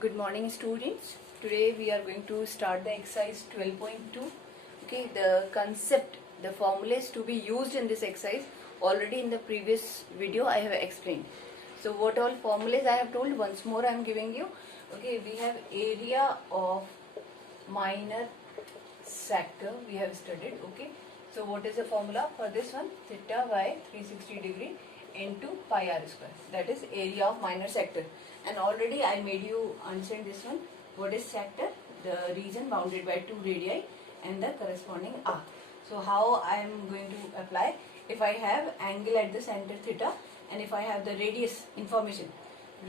Good morning, students. Today we are going to start the exercise 12.2. Okay, the concept, the formulas to be used in this exercise already in the previous video I have explained. So what all formulas I have told, once more I am giving you. Okay, we have area of minor sector we have studied. Okay, so what is the formula for this one? Theta by 360 degree into pi r square, that is area of minor sector. And already I made you understand this one. What is sector? The region bounded by two radii and the corresponding arc. So how I am going to apply? If I have angle at the center theta and if I have the radius information,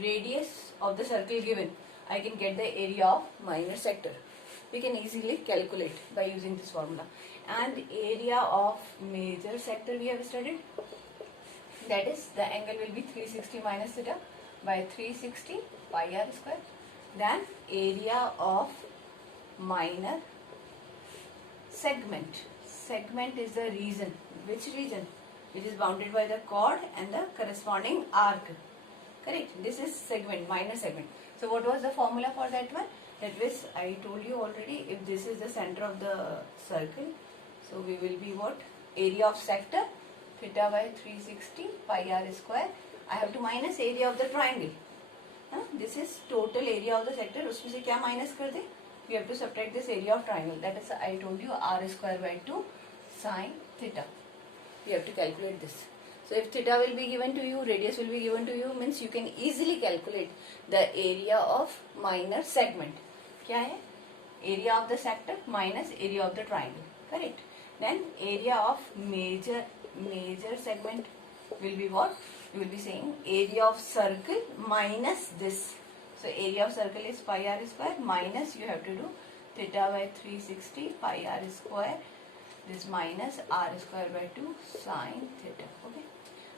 radius of the circle given, I can get the area of minor sector. We can easily calculate by using this formula. And area of major sector we have studied, that is the angle will be 360 minus theta by 360 pi r square. Then area of minor segment. Segment is the region. Which region? Which is bounded by the chord and the corresponding arc. Correct? This is segment, minor segment. So what was the formula for that one? That was, I told you already, if this is the center of the circle, so we will be what? Area of sector, theta by 360 pi r square. I have to minus area of the triangle. This is total area of the sector. उसमें से क्या minus कर दे? We have to subtract this area of triangle. That is, I told you, r square by 2 sine theta. We have to calculate this. So if theta will be given to you, radius will be given to you, means you can easily calculate the area of minor segment. क्या है? Area of the sector minus area of the triangle. Correct? Then area of major segment will be what? You will be saying area of circle minus this. So area of circle is pi r square minus, you have to do theta by 360 pi r square, this minus r square by 2 sine theta. Okay.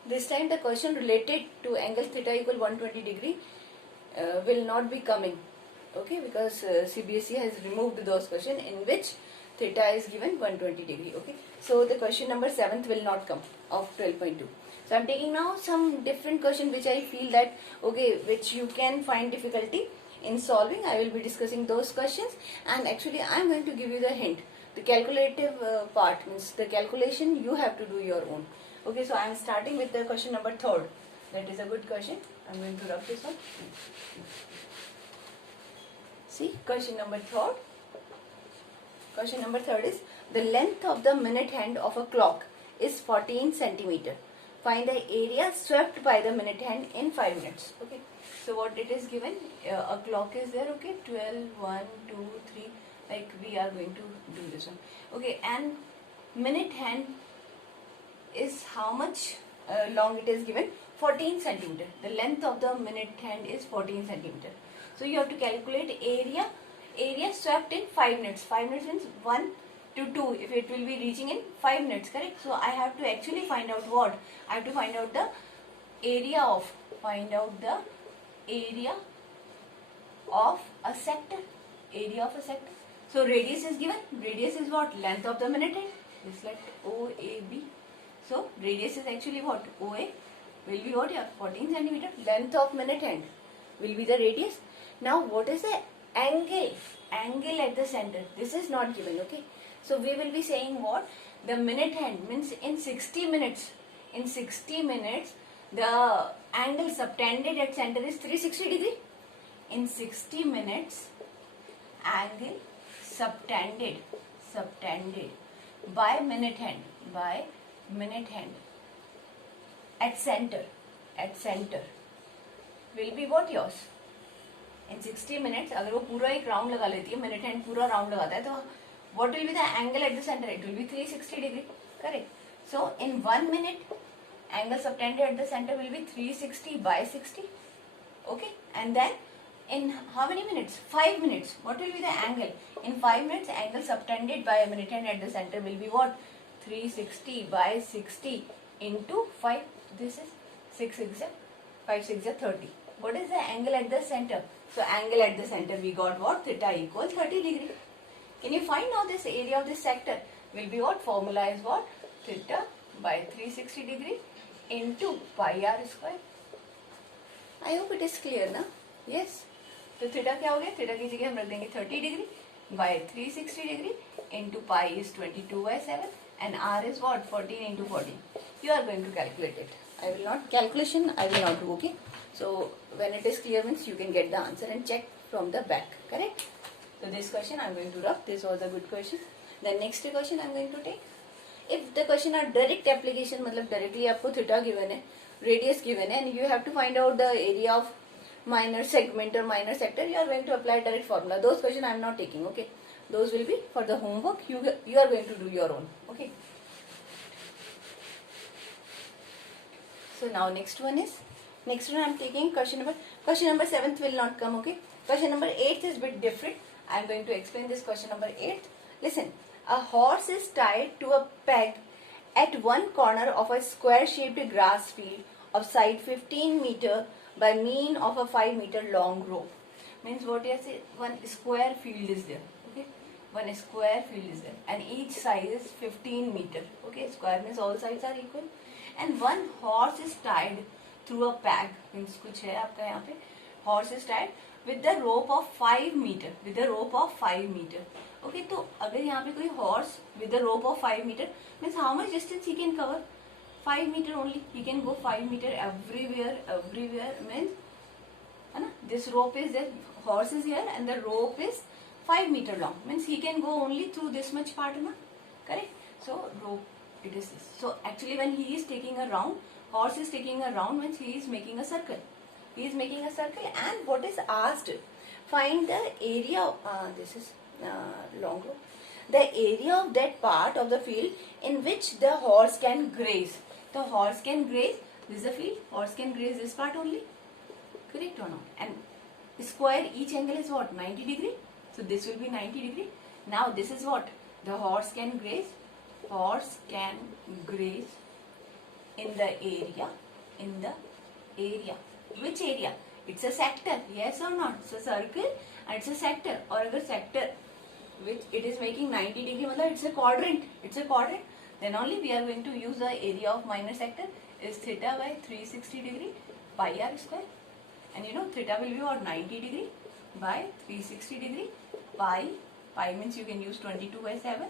This time the question related to angle theta equal 120 degree will not be coming. Okay, because CBSE has removed those questions in which theta is given 120 degree. Okay, so the question number 7th will not come of 12.2. So I am taking now some different question which I feel that, okay, which you can find difficulty in solving. I will be discussing those questions, and actually I am going to give you the hint. The calculative part means the calculation you have to do your own. Okay, so I am starting with the question number 3rd. That is a good question. I am going to rub this one. See, question number 3rd. Question number 3rd is, the length of the minute hand of a clock is 14 centimeter. Find the area swept by the minute hand in 5 minutes. Okay. So what it is given, a clock is there. Okay, 12, 1, 2, 3. Like we are going to do this one. Okay, and minute hand is how much long it is given? 14 centimeter. The length of the minute hand is 14 centimeter. So you have to calculate area swept in 5 minutes. 5 minutes means 1 to 2 if it will be reaching in 5 minutes, correct? So I have to actually find out what? I have to find out the area of a sector. Area of a sector. So radius is given. Radius is what? Length of the minute hand. Just like OAB. So radius is actually what? OA will be what? Yeah, 14 centimeter. Length of minute hand will be the radius. Now what is the angle? Angle at the center. This is not given. Okay. So we will be saying what? The minute hand means in 60 minutes. In 60 minutes, the angle subtended at center is 360 degree. In 60 minutes, angle subtended by minute hand at center will be what? Yours. In 60 minutes, अगर वो पूरा एक round लगा लेती है, minute hand पूरा round लगाता है, तो what will be the angle at the center? It will be 360 degree. Correct. So in 1 minute, angle subtended at the center will be 360 by 60. Okay. And then in how many minutes? 5 minutes. What will be the angle? In 5 minutes, angle subtended by a minute hand at the center will be what? 360 by 60 into 5. This is 6 6 5 6 30. What is the angle at the center? So angle at the center we got what? Theta equals 30 degree. Can you find now this area of this sector? Will be what? Formula is what? Theta by 360 degree into pi r square. I hope it is clear now. Yes. तो theta क्या हो गया, theta की जगह हम रख देंगे 30 degree by 360 degree into pi is 22/7 and r is what 14 into 14. You are going to calculate it. I will not calculation. I will not do. Okay. So when it is clear means you can get the answer and check from the back. Correct. So this question I am going to rub. This was a good question. The next question I am going to take. If the question are direct application, मतलब directly आपको theta given है, radius given है, and you have to find out the area of minor segment or minor sector, you are going to apply direct formula. Those question I am not taking. Okay. Those will be for the homework. You are going to do your own. Okay. So now next one I am taking question number 7th will not come. Okay. Question number 8th is bit different. I am going to explain this question number 8th. Listen. A horse is tied to a peg at one corner of a square shaped grass field of side 15 meter by mean of a 5 meter long rope. Means what you say, one square field is there. Okay, one square field is there and each side is 15 meter. Okay, square means all sides are equal and one horse is tied through a peg. Means कुछ है आपका यहाँ पे, horse is tied with the rope of 5 meter. With the rope of 5 meter. Okay, तो अगर यहाँ पे कोई horse with the rope of 5 meter means how much distance he can cover? 5 meter only. He can go 5 meter everywhere. Means है ना, this rope is there, horse is here and the rope is 5 meter long. Means he can go only through this much part, na? Correct? So rope, it is this. So actually when he is taking a round, horse is taking a round means he is making a circle. He is making a circle and what is asked? Find the area, this is long rope. The area of that part of the field in which the horse can graze. The horse can graze, this is the field, horse can graze this part only. Correct or not? And square, each angle is what? 90 degree. So this will be 90 degree. Now this is what? The horse can graze. Horse can graze in the area. In the area. Which area? It's a sector. Yes or not? It's a circle and it's a sector. Or agar sector which it is making 90 degree, matlab it's a quadrant. It's a quadrant. Then only we are going to use the area of minor sector is theta by 360 degree pi r square. And you know theta will be what? 90 degree by 360 degree pi. Pi means you can use 22/7.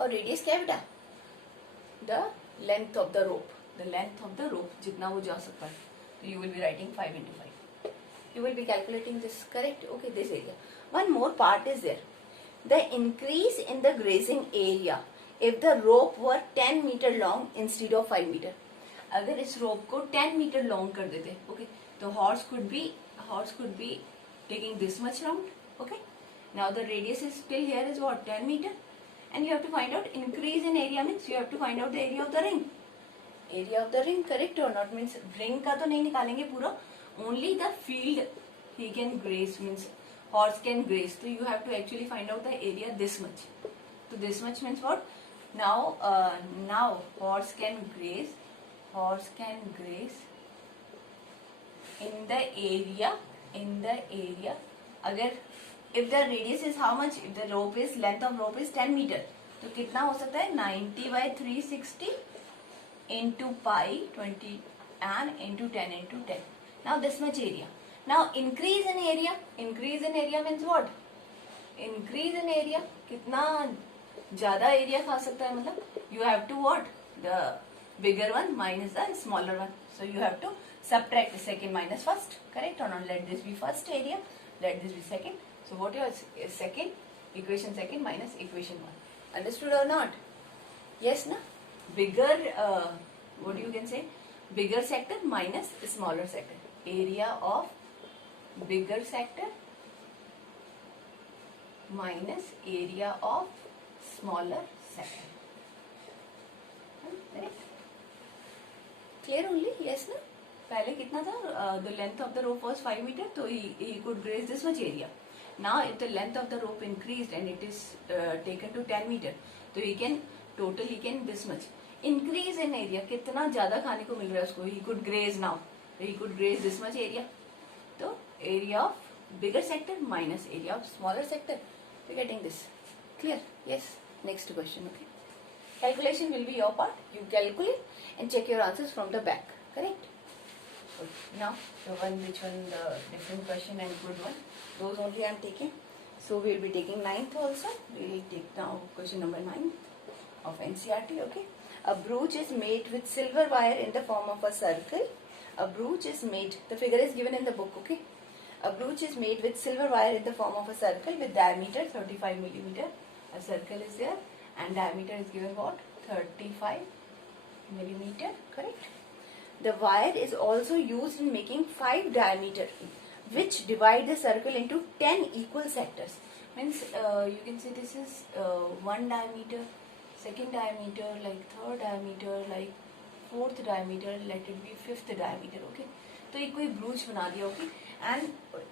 और radius क्या बेटा? The length of the rope. The length of the rope जितना वो जा सकता है. So you will be writing 5 into 5. You will be calculating this, correct? Okay, this area. One more part is there. The increase in the grazing area if the rope were 10 meter long instead of 5 meter. अगर इस rope को 10 meter long कर देते, okay, तो horse could be taking this much round, okay. Now the radius is still here is what? 10 meter, and you have to find out increase in area means you have to find out the area of the ring. Area of the ring, correct or not? Means ring का तो नहीं निकालेंगे पूरा, only the field he can graze means horse can graze. So you have to actually find out the area this much. So this much means what? Now horse can graze. Horse can graze in the area. अगर if the radius is how much? If the rope is length of rope is 10 meter, तो कितना हो सकता है? 90 by 360 into pi 20 and into 10 into 10. Now this much area. Now increase in area. Increase in area means what? Increase in area कितना ज़्यादा area खा सकता है मतलब? You have to what? The bigger one minus the smaller one. So you have to subtract the second minus first. Correct or not? Let this be first area. Let this be second. So what is second? Equation second minus equation 1. Understood or not? Yes, na? Bigger, what you can say? Bigger sector minus smaller sector. Area of bigger sector minus area of smaller sector. Correct? Clear only? Yes, na? पहले कितना था? The length of the rope was 5 meter, so he could graze this much area. Now if the length of the rope increased and it is taken to 10 meter, so he can this much. Increase in area, कितना ज़्यादा खाने को मिल रहा है उसको? He could graze now. He could graze this much area. So area of bigger sector minus area of smaller sector. We are getting this. Clear? Yes. Next question. Okay. Calculation will be your part. You calculate and check your answers from the back. Correct? Good. Now the different question and good one, those only I am taking. So we will be taking 9th also. We will take now question number 9 of NCERT. Okay. A brooch is made with silver wire in the form of a circle. A brooch is made, the figure is given in the book. Okay. A brooch is made with silver wire in the form of a circle with diameter 35 millimeter. A circle is there and diameter is given what? 35 millimeter. Correct. The wire is also used in making 5 diameter, which divide the circle into 10 equal sectors. Means you can say this is 1 diameter, second diameter, like third diameter, like fourth diameter, let it be fifth diameter. Okay. तो एक कोई ब्रूच बना दिया. Okay. And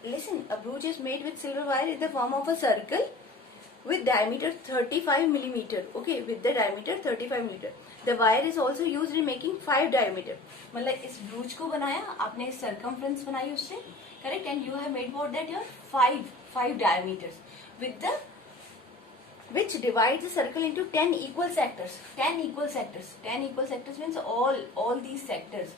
listen, a brooch is made with silver wire in the form of a circle with diameter 35 millimeter. Okay, with the diameter 35 millimeter. The wire is also used in making 5 diameter. मतलब इस ब्रूच को बनाया आपने, circumference बनाई उससे, correct, and you have made what that your 5 diameters with the which divides the circle into 10 equal sectors. 10 equal sectors. 10 equal sectors means all these sectors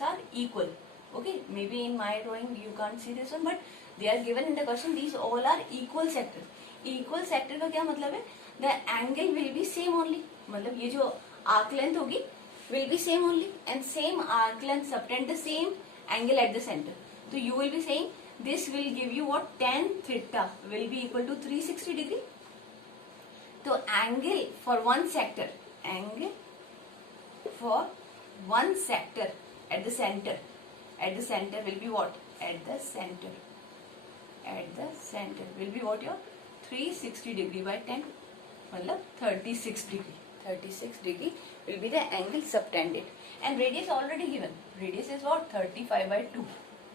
are equal. Okay, maybe in my drawing you can't see this one, but they are given in the question. These all are equal sectors. Equal sector का क्या मतलब है? The angle will be same only. मतलब ये जो arc length होगी will be same only, and same arc length subtend the same angle at the center. So you will be saying this will give you what? Tan theta will be equal to 360 degree. So angle for one sector at the center will be what? At the center will be what? Your 360 degree by 10, मतलब 36 degree. 36 degree will be the angle subtended, and radius already given. Radius is what? 35 by 2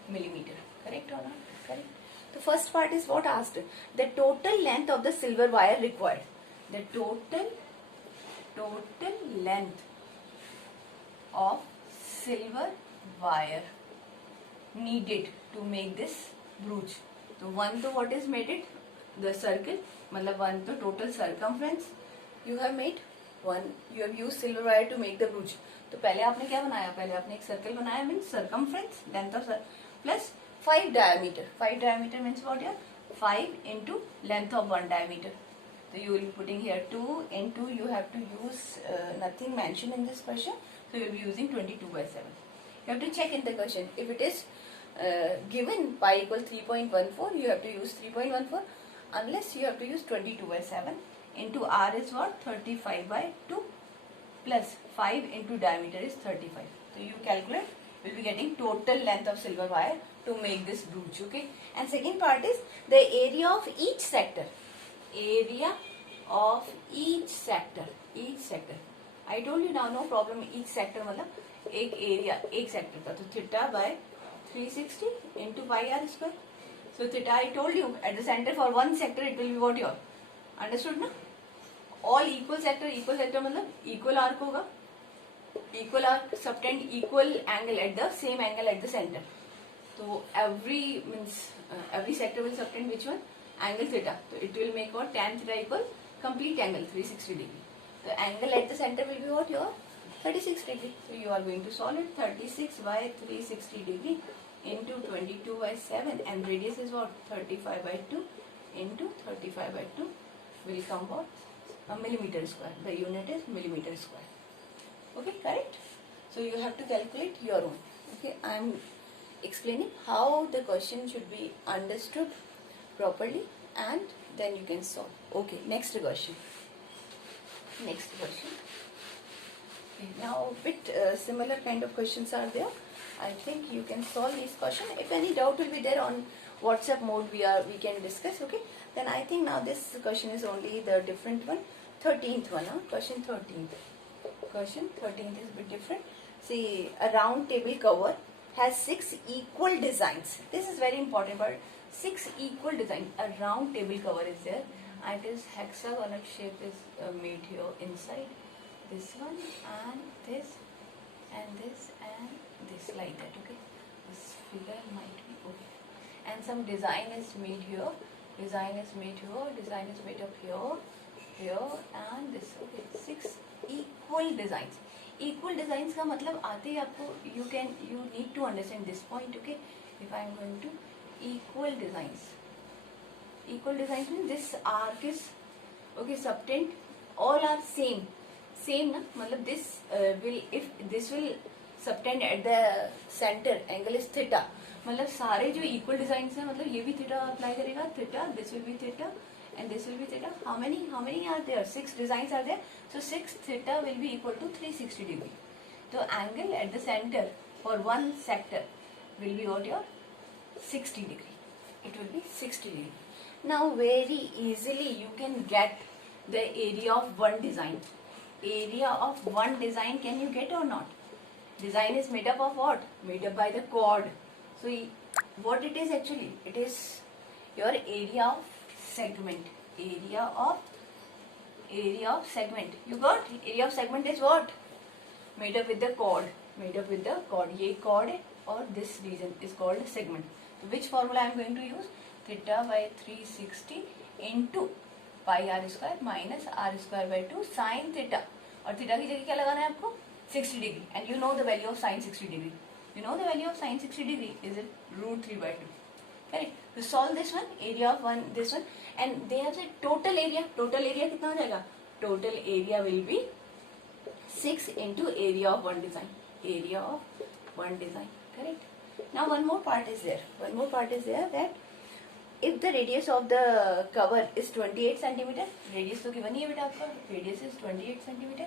millimeter. Correct or not? Correct. The first part is what asked. The total length of the silver wire required. The total length of silver wire needed to make this brooch. So one to what is made it? The circle. मतलब one to total circumference you have made. One you have used silver wire to make the brooch. तो पहले आपने क्या बनाया? पहले आपने एक circle बनाया, means circumference, length of plus 5 diameter. 5 diameter means what? Yeah, 5 into length of 1 diameter. So you will be putting here 2 into, you have to use nothing mentioned in this question. So you will be using 22 by 7. You have to check in the question. If it is given pi equal 3.14, you have to use 3.14. Unless you have to use 22 by 7 into r is what? 35 by 2 plus 5 into diameter is 35. So you calculate, will be getting total length of silver wire to make this brooch. Okay. And second part is the area of each sector. Area of each sector. I told you now, no problem. Each sector मतलब एक area, एक sector का, तो theta by 360 into pi r square. So theta I told you at the center for one sector it will be what? Your understood ना? All equal sector मतलब equal arc होगा. Equal arc subtend equal angle at the same angle at the center. So every sector will subtend which one? Angle theta. So it will make what? Tan theta equal complete angle 360 degree. The angle at the center will be what? Your 36 degree. So you are going to solve it. 36 by 360 degree into 22 by 7, and radius is what? 35 by 2 into 35 by 2 will come what? A millimeter square. The unit is millimeter square. Okay, correct? So you have to calculate your own. Okay, I am explaining how the question should be understood properly, and then you can solve. Okay, next question. Okay, now bit similar kind of questions are there. I think you can solve these questions. If any doubt will be there on WhatsApp mode, we can discuss. Okay, then I think now this question is only the different one. 13th one, question 13th. Question 13th is a bit different. See, a round table cover has 6 equal designs. This is very important part. 6 equal designs. A round table cover is there. And it is hexagonal shape is made here inside. This one and this and this and this, like that. Okay. This figure might be okay. And some design is made here. Design is made up here, and this. Okay. 6 equal designs. Equal design का मतलब आते ही आपको you need to understand this point. Okay, if I am going to equal designs means this arc is okay subtend, all are same ना, मतलब this will subtend at the center, angle is theta. मतलब सारे जो equal designs हैं, मतलब ये भी theta apply करेगा, theta, this will be theta and this will be theta. How many are there? 6 designs are there, so 6 theta will be equal to 360 degree. So angle at the center for one sector will be what, your 60 degree. It will be 60 degree. Now very easily you can get the area of one design. Area of one design, can you get or not? Design is made up of what? Made up by the chord. So what it is actually? It is your area of segment. Area of segment. You got? Area of segment is what? Made up with the chord. ये chord है और this region is called segment. So which formula I am going to use? Theta by 360 into pi r square minus r square by 2 sin theta. और theta की जगह क्या लगाना है आपको? 60 degree. And you know the value of sin 60 degree. You know the value of sin 60 degree is it root 3 by 2. Correct. To solve this one, area of one, this one, and they have said total area. Total area कितना हो जाएगा? Total area will be 6 into area of one design. Area of one design. Correct. Now one more part is there that if the radius of the cover is 28 centimeter, radius तो given ही है बेटा आपका, radius is 28 centimeter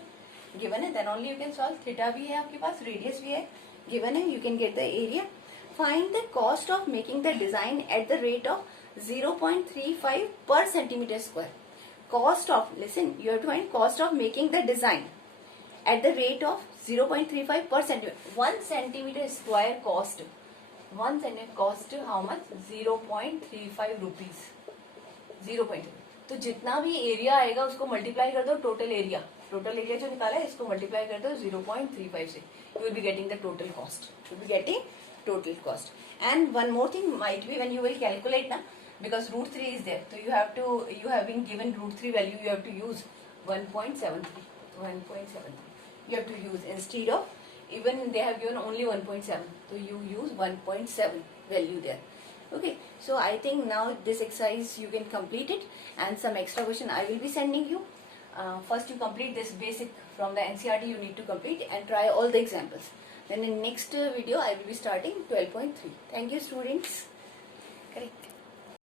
given है, then only you can solve. theta भी है आपके पास, radius भी है given है, you can get the area. Find the cost of making the design at the rate of 0.35 per centimeter square. Cost of, listen, you have to find cost of making the design at the rate of 0.35 per centimeter. 1 centimeter square cost. 1 centimeter cost how much? 0.35 rupees. 0.35. तो जितना भी area आएगा उसको multiply कर दो total area जो निकाला है इसको मल्टीप्लाई कर दो 0.35 से. You will be getting the total cost. You will be getting total cost. And one more thing might be when you will calculate na, because root 3 is there, so you have been given root 3 value, you have to use 1.73. You have to use instead of, even they have given only 1.7, so you use 1.7 value there. Okay, so I think now this exercise you can complete it, and some extra question I will be sending you. First you complete this basic from the NCERT, you need to complete and try all the examples. Then in next video I will be starting 12.3. Thank you students.